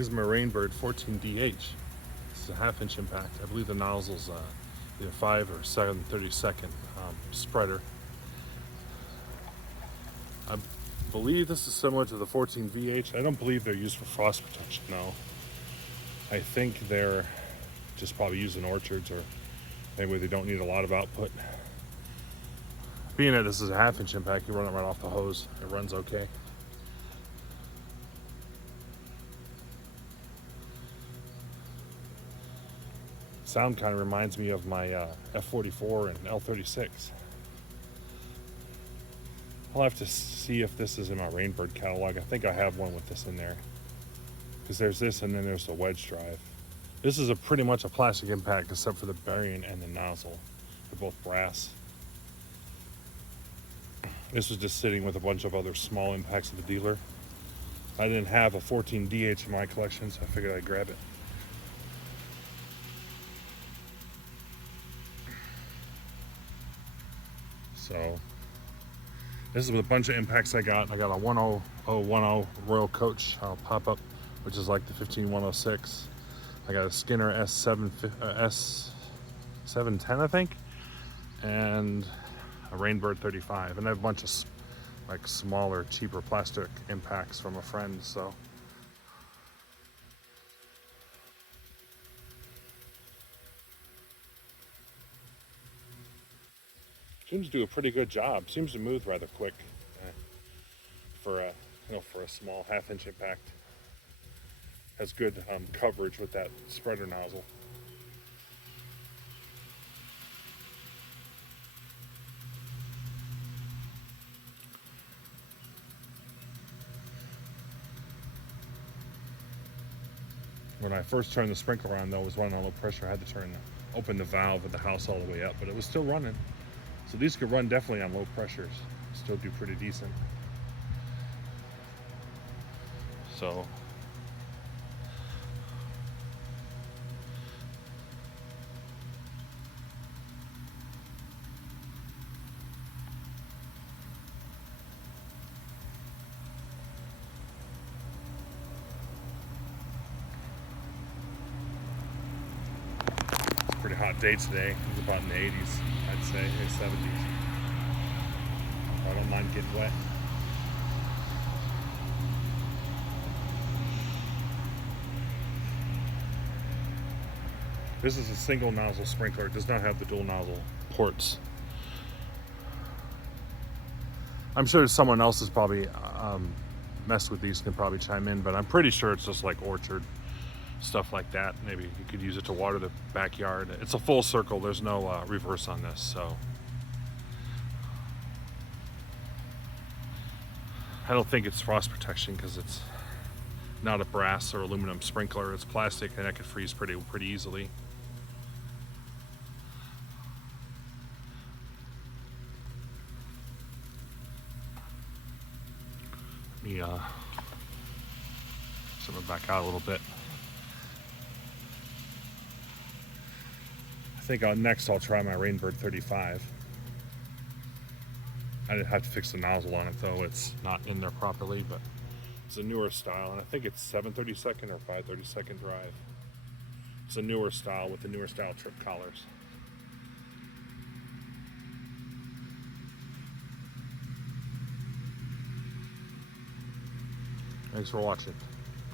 Here's my Rainbird 14DH. This is a 1/2 inch impact. I believe the nozzle's either 5 or 7/32 spreader. I believe this is similar to the 14VH. I don't believe they're used for frost protection, no. I think they're just probably used in orchards, or maybe they don't need a lot of output. Being that this is a 1/2 inch impact, you run it right off the hose. It runs okay. Sound kind of reminds me of my F44 and L36. I'll have to see if this is in my Rainbird catalog. I think I have one with this in there, because there's this and then there's the wedge drive. This is pretty much a plastic impact except for the bearing and the nozzle. They're both brass. This was just sitting with a bunch of other small impacts at the dealer. I didn't have a 14DH in my collection, so I figured I'd grab it. So this is with a bunch of impacts I got. I got a 10010 Royal Coach pop-up, which is like the 15106. I got a Skinner S710, I think, and a Rainbird 35. And I have a bunch of like smaller, cheaper plastic impacts from a friend, so. Seems to do a pretty good job. Seems to move rather quick for a for a small 1/2 inch impact. Has good coverage with that spreader nozzle. When I first turned the sprinkler on, though, it was running on low pressure. I had to open the valve of the house all the way up, but it was still running. So these could run definitely on low pressures, still do pretty decent. So it's a pretty hot day today. It's about in the 80s, I'd say, maybe 70s. I don't mind getting wet. This is a single nozzle sprinkler. It does not have the dual nozzle ports. I'm sure someone else has probably messed with these, can probably chime in, but I'm pretty sure it's just like orchard stuff like that. Maybe you could use it to water the backyard. It's a full circle. There's no reverse on this, so I don't think it's frost protection because it's not a brass or aluminum sprinkler. It's plastic, and that could freeze pretty easily. Let me zoom it back out a little bit. I think next I'll try my Rainbird 35. I didn't have to fix the nozzle on it, though. It's not in there properly, but it's a newer style, and I think it's 7/32 or 5/32 drive. It's a newer style with the newer style trip collars. Thanks for watching.